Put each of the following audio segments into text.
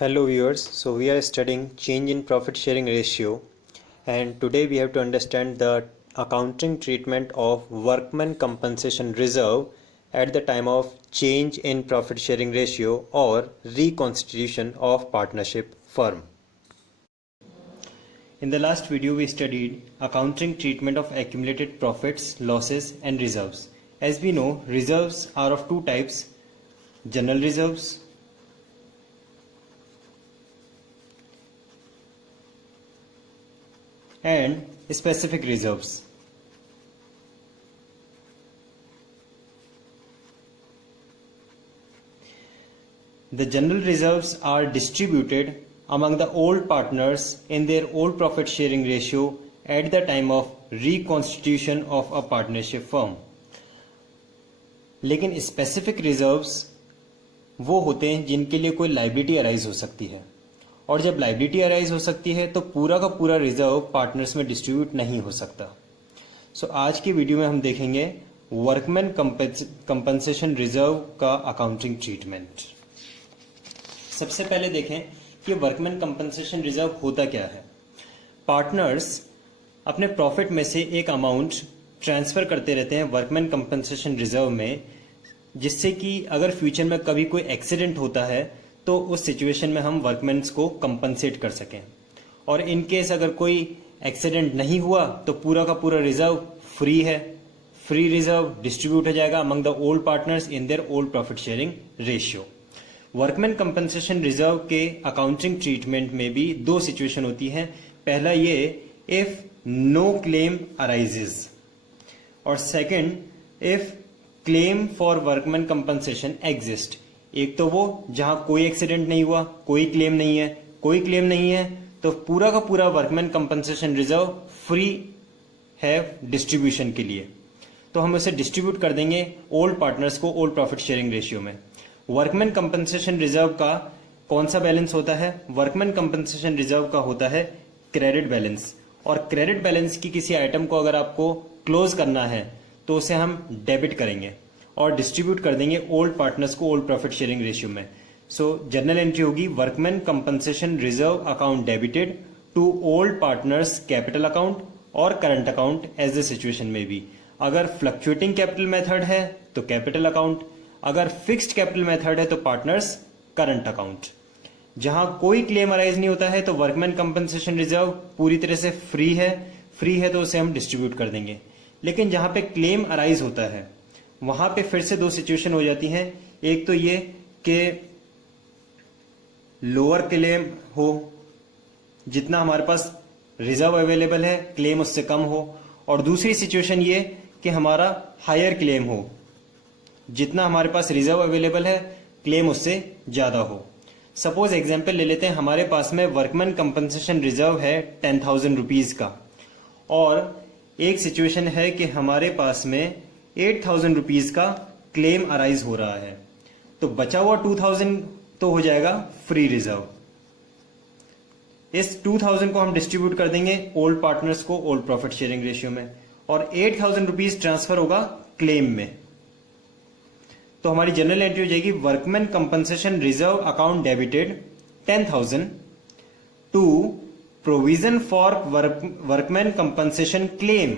Hello viewers, so we are studying change in profit sharing ratio, and today we have to understand the accounting treatment of workman compensation reserve at the time of change in profit sharing ratio or reconstitution of partnership firm. In the last video we studied accounting treatment of accumulated profits, losses and reserves. As we know, reserves are of two types: general reserves and specific reserves. The general reserves are distributed among the old partners in their old profit sharing ratio at the time of reconstitution of a partnership firm. लेकिन specific reserves वो होते हैं जिनके लिए कोई liability arise हो सकती है, और जब लायबिलिटी अराइज हो सकती है तो पूरा का पूरा रिजर्व पार्टनर्स में डिस्ट्रीब्यूट नहीं हो सकता. सो आज की वीडियो में हम देखेंगे वर्कमैन कंपनसेशन रिजर्व का अकाउंटिंग ट्रीटमेंट. सबसे पहले देखें कि वर्कमैन कंपनसेशन रिजर्व होता क्या है. पार्टनर्स अपने प्रॉफिट में से एक अमाउंट ट्रांसफर करते रहते हैं वर्कमैन कंपनसेशन रिजर्व में, जिससे कि अगर फ्यूचर में कभी कोई एक्सीडेंट होता है तो उस सिचुएशन में हम वर्कमैन्स को कंपनसेट कर सकें. और इन केस अगर कोई एक्सीडेंट नहीं हुआ तो पूरा का पूरा रिजर्व फ्री है. फ्री रिजर्व डिस्ट्रीब्यूट हो जाएगा among the old partners in their old profit sharing ratio. Workman compensation reserve के अकाउंटिंग ट्रीटमेंट में भी दो सिचुएशन होती हैं. पहला ये इफ नो क्लेम अराइजेज, और second if claim for workman compensation exist. एक तो वो जहां कोई एक्सीडेंट नहीं हुआ, कोई क्लेम नहीं है. कोई क्लेम नहीं है तो पूरा का पूरा वर्कमैन कंपनसेशन रिजर्व फ्री है डिस्ट्रीब्यूशन के लिए, तो हम उसे डिस्ट्रीब्यूट कर देंगे ओल्ड पार्टनर्स को ओल्ड प्रॉफिट शेयरिंग रेशियो में. वर्कमैन कंपनसेशन रिजर्व का कौन सा बैलेंस होता है? वर्कमैन कंपनसेशन रिजर्व का होता है क्रेडिट बैलेंस. और क्रेडिट बैलेंस की किसी आइटम को अगर आपको क्लोज करना है तो उसे हम डेबिट करेंगे और डिस्ट्रीब्यूट कर देंगे ओल्ड पार्टनर्स को ओल्ड प्रॉफिट शेयरिंग रेशियो में. सो जर्नल एंट्री होगी workman compensation reserve account debited to old partners capital account और current account as the situation में भी. अगर फ्लक्चुएटिंग कैपिटल मेथड है तो कैपिटल अकाउंट, अगर फिक्स्ड कैपिटल मेथड है तो पार्टनर्स करंट अकाउंट. जहां कोई क्लेम अराइज नहीं होता है तो वर्कमैन कंपनसेशन रिजर्व पूरी तरह से फ्री है तो उसे हम डिस्ट्रीब्यूट कर देंगे. लेकिन जहां पे क्लेम अराइज होता है वहां पे फिर से दो सिचुएशन हो जाती हैं. एक तो ये कि लोअर क्लेम हो, जितना हमारे पास रिजर्व अवेलेबल है क्लेम उससे कम हो, और दूसरी सिचुएशन ये कि हमारा हायर क्लेम हो, जितना हमारे पास रिजर्व अवेलेबल है क्लेम उससे ज्यादा हो. सपोज एग्जांपल ले लेते हैं, हमारे पास में वर्कमैन कंपनसेशन रिजर्व है 10,000 रुपीज का, और एक सिचुएशन है कि हमारे पास में 8,000 रुपीज का क्लेम अराइज हो रहा है. तो बचा हुआ 2,000 तो हो जाएगा फ्री रिजर्व. इस 2,000 को हम डिस्ट्रीब्यूट कर देंगे ओल्ड पार्टनर्स को ओल्ड प्रॉफिट शेयरिंग रेशियो में, और 8,000 रुपीज ट्रांसफर होगा क्लेम में. तो हमारी जनरल एंट्री हो जाएगी workman compensation reserve account debited 10,000 to provision for workman compensation claim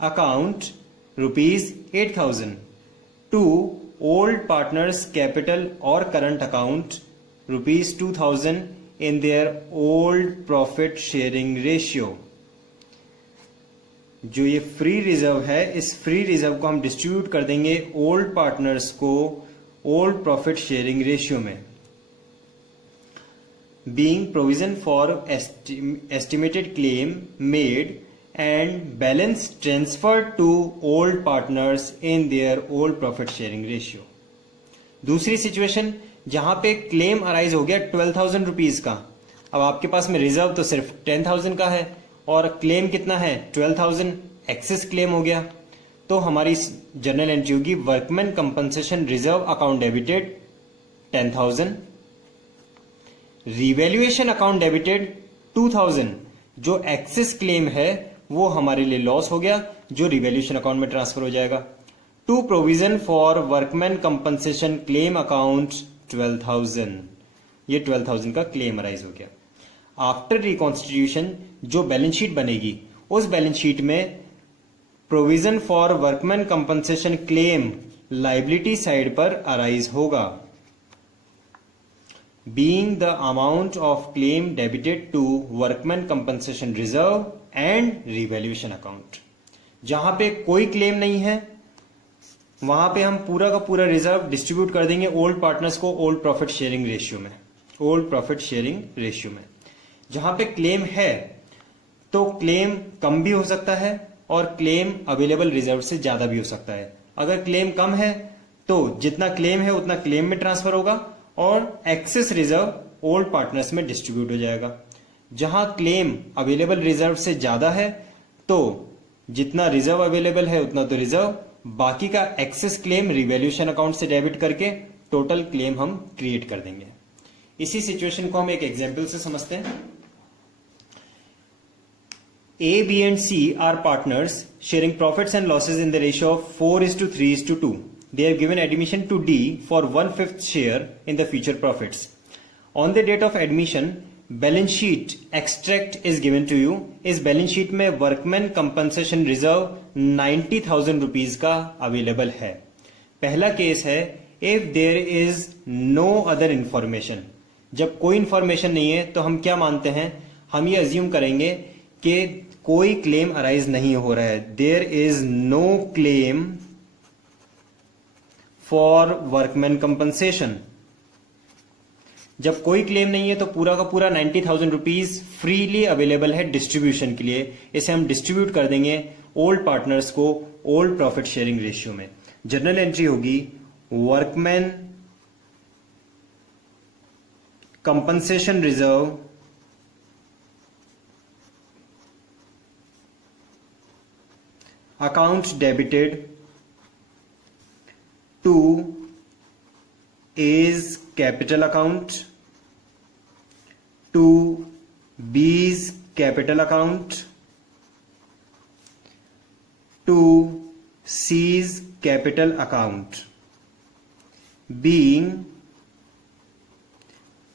account ₹8,000 to old partners capital और current account ₹2,000 in their old profit sharing ratio. जो ये फ्री रिजर्व है, इस फ्री रिजर्व को हम डिस्ट्रीब्यूट कर देंगे ओल्ड पार्टनर्स को ओल्ड प्रॉफिट शेयरिंग रेशियो में. Being provision for estimated claim made and balance transferred to old partners in their old profit sharing ratio. दूसरी सिचुएशन जहां पे क्लेम अराइज हो गया 12,000 रुपीज का. अब आपके पास में रिजर्व तो सिर्फ 10,000 का है और क्लेम कितना है 12,000, एक्सेस क्लेम हो गया. तो हमारी जर्नल एंट्री होगी workman compensation reserve account debited 10,000, revaluation account debited 2,000. जो एक्सेस क्लेम है वो हमारे लिए लॉस हो गया, जो रिवैल्यूएशन अकाउंट में ट्रांसफर हो जाएगा. To provision for workman compensation claim account 12,000. ये 12,000 का क्लेम अराइज हो गया। आफ्टर रिकॉन्स्टिट्यूशन जो बैलेंस शीट बनेगी उस बैलेंस शीट में provision for workman compensation claim liability side पर अराइज होगा, being the amount of claim debited to workman compensation reserve and revaluation account. जहां पे कोई क्लेम नहीं है वहां पे हम पूरा का पूरा रिजर्व डिस्ट्रीब्यूट कर देंगे ओल्ड पार्टनर्स को ओल्ड प्रॉफिट शेयरिंग रेशियो में, ओल्ड प्रॉफिट शेयरिंग रेशियो में। जहां पे क्लेम है तो क्लेम कम भी हो सकता है और क्लेम अवेलेबल रिजर्व से ज्यादा भी हो सकता है। अगर क्लेम कम है तो जितना क्लेम है उतना क्लेम में ट्रांसफर होगा और एक्सेस रिजर्व ओल्ड पार्टनर्स में डिस्ट्रीब्यूट हो जाएगा। जहां क्लेम अवेलेबल रिजर्व से ज्यादा है तो जितना रिजर्व अवेलेबल है उतना तो रिजर्व, बाकी का एक्सेस क्लेम रिवैल्यूएशन अकाउंट से डेबिट करके टोटल क्लेम हम क्रिएट कर देंगे। इसी सिचुएशन को हम एक एग्जांपल से समझते हैं। A, B and C are partners sharing profits and losses in the ratio of 4:3:2. They have given admission to D for 1/5 share in the future profits. On the date of admission, balance sheet extract is given to you. इस balance sheet में workman compensation reserve 90,000 rupees का available है। पहला case है if there is no other information। जब कोई information नहीं है तो हम क्या मानते हैं, हम ये अज्यूम करेंगे कि कोई क्लेम अराइज नहीं हो रहा है। There is no claim for workman compensation. जब कोई क्लेम नहीं है तो पूरा का पूरा 90,000 रुपीज फ्रीली अवेलेबल है डिस्ट्रीब्यूशन के लिए। इसे हम डिस्ट्रीब्यूट कर देंगे ओल्ड पार्टनर्स को ओल्ड प्रॉफिट शेयरिंग रेशियो में। जर्नल एंट्री होगी workman compensation reserve account debited to A's capital account, to B's capital account, to C's capital account, being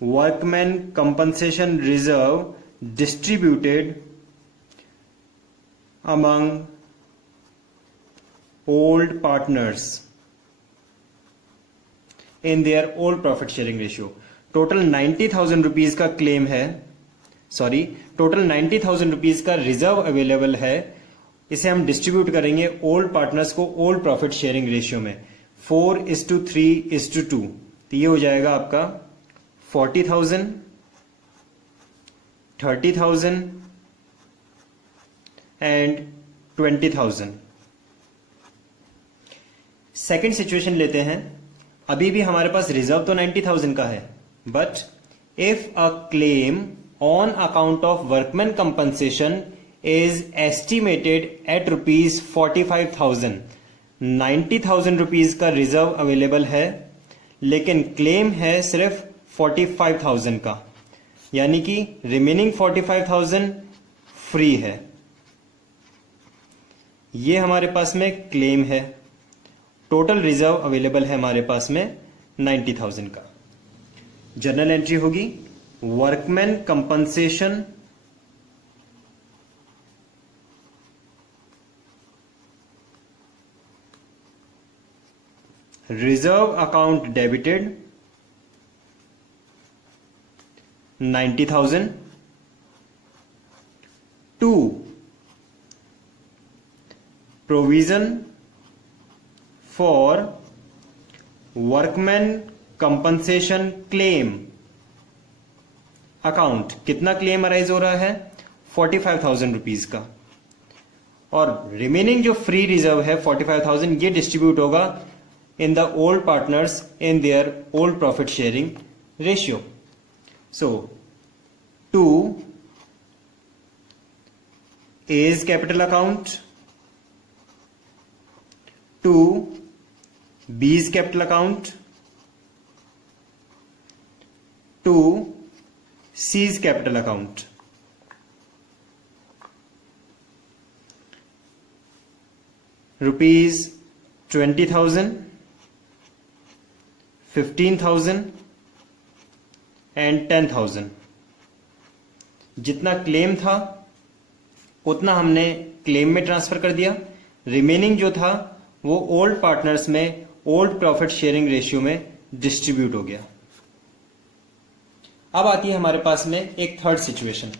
workman compensation reserve distributed among old partners in their old profit sharing ratio। Total 90,000 rupees का claim है, sorry total 90,000 rupees का reserve available है। इसे हम distribute करेंगे old partners को old profit sharing ratio में 4:3:2। तो ये हो जाएगा आपका 40,000, 30,000 एंड 20,000। सेकेंड सिचुएशन लेते हैं। अभी भी हमारे पास रिजर्व तो 90,000 का है, but if a claim on account of workman compensation is estimated at ₹45,000, 90,000 rupees का रिजर्व अवेलेबल है लेकिन क्लेम है सिर्फ 45,000 का, यानी कि रिमेनिंग 45,000 फ्री है। ये हमारे पास में क्लेम है। टोटल रिजर्व अवेलेबल है हमारे पास में 90,000 का। जर्नल एंट्री होगी workman compensation reserve account debited 90,000 to provision for workman compensation claim account. कितना क्लेम अराइज हो रहा है 45,000 रुपीज का, और रिमेनिंग जो फ्री रिजर्व है 45,000 ये डिस्ट्रीब्यूट होगा in the old partners in their old profit sharing ratio. So to A's capital account, to B's capital account, to C's capital account। ₹20,000, 15,000 and 10,000। जितना क्लेम था उतना हमने क्लेम में ट्रांसफर कर दिया, रिमेनिंग जो था वो ओल्ड पार्टनर्स में ओल्ड प्रॉफिट शेयरिंग रेशियो में डिस्ट्रीब्यूट हो गया। अब आती है हमारे पास में एक थर्ड सिचुएशन।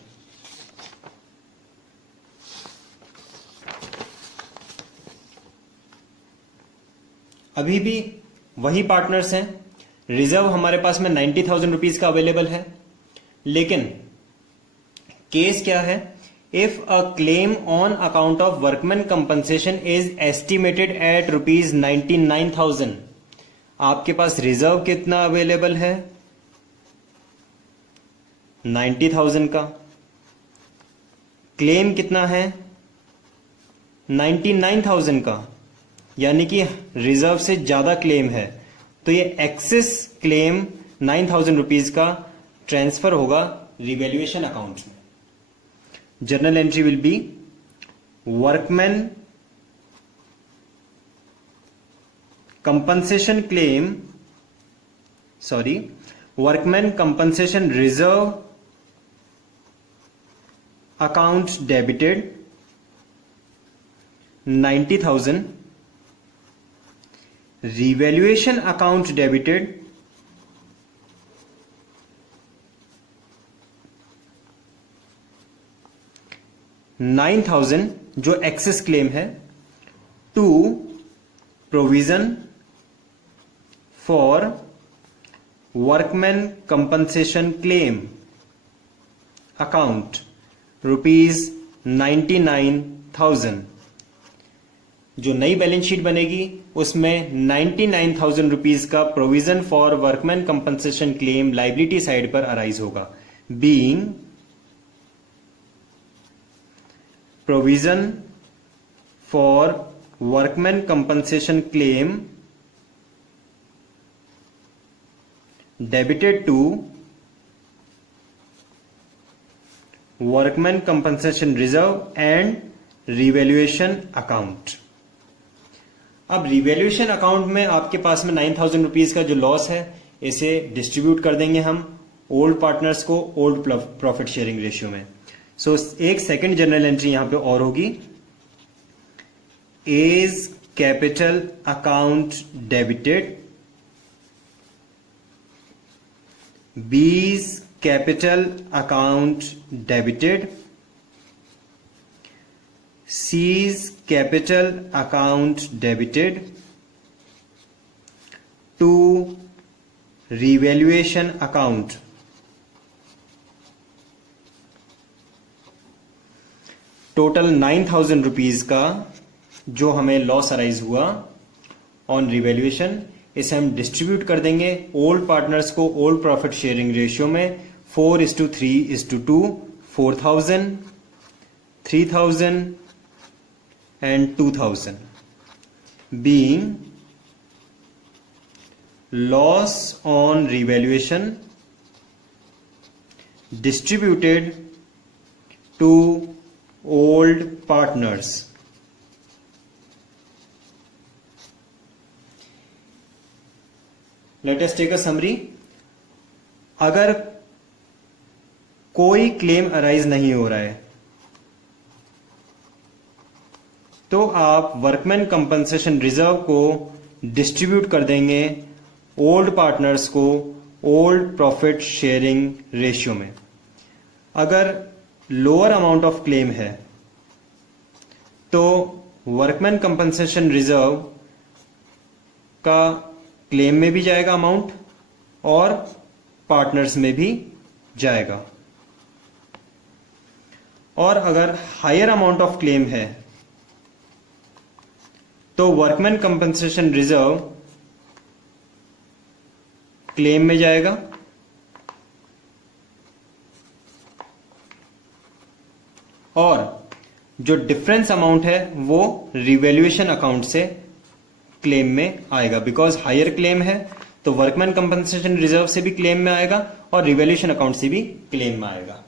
अभी भी वही पार्टनर्स हैं, रिजर्व हमारे पास में 90,000 रुपीज का अवेलेबल है, लेकिन केस क्या है, if a claim on account of workman compensation is estimated at rupees 99,000, आपके पास रिजर्व कितना अवेलेबल है, 90,000 का, क्लेम कितना है 99,000 का, यानी कि रिजर्व से ज्यादा क्लेम है, तो ये एक्सेस क्लेम 9,000 रुपीज का ट्रांसफर होगा रिवैल्यूएशन अकाउंट में। Journal entry will be workman compensation claim, workman compensation reserve account debited 90,000, revaluation account debited 9,000 जो एक्सेस क्लेम है, to provision for workman compensation claim account rupees 99,000। जो नई balance sheet बनेगी उसमें 99,000 rupees का provision for workman compensation claim liability side पर arise होगा, being provision for workman compensation claim debited to workman compensation reserve and revaluation account. अब revaluation account में आपके पास में 9,000 रुपीज का जो लॉस है इसे डिस्ट्रीब्यूट कर देंगे हम ओल्ड पार्टनर्स को ओल्ड प्रॉफिट शेयरिंग रेशियो में। सो एक सेकंड जनरल एंट्री यहां पे और होगी, A's capital account debited, B's capital account debited, C's capital account debited to revaluation account. Total 9,000 rupees का जो हमें लॉस अराइज हुआ ऑन रिवैल्यूएशन, इसे हम डिस्ट्रीब्यूट कर देंगे ओल्ड पार्टनर्स को ओल्ड प्रॉफिट शेयरिंग रेशियो में 4:3:2, 4,000, 3,000 and 2,000, being loss on revaluation distributed to old partners. Let us take a summary. अगर कोई क्लेम अराइज नहीं हो रहा है तो आप वर्कमैन कंपनसेशन रिजर्व को डिस्ट्रीब्यूट कर देंगे ओल्ड पार्टनर्स को ओल्ड प्रॉफिट शेयरिंग रेशियो में। अगर लोअर अमाउंट ऑफ क्लेम है तो वर्कमैन कंपनसेशन रिजर्व का क्लेम में भी जाएगा अमाउंट और पार्टनर्स में भी जाएगा, और अगर हायर अमाउंट ऑफ क्लेम है तो वर्कमैन कंपनसेशन रिजर्व क्लेम में जाएगा और जो डिफरेंस अमाउंट है वो रिवैल्यूएशन अकाउंट से क्लेम में आएगा। बिकॉज हायर क्लेम है तो वर्कमैन कंपनसेशन रिजर्व से भी क्लेम में आएगा और रिवैल्यूएशन अकाउंट से भी क्लेम में आएगा।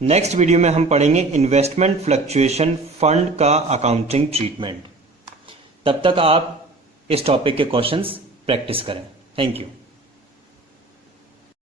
नेक्स्ट वीडियो में हम पढ़ेंगे इन्वेस्टमेंट फ्लक्चुएशन फंड का अकाउंटिंग ट्रीटमेंट। तब तक आप इस टॉपिक के क्वेश्चंस प्रैक्टिस करें। Thank you.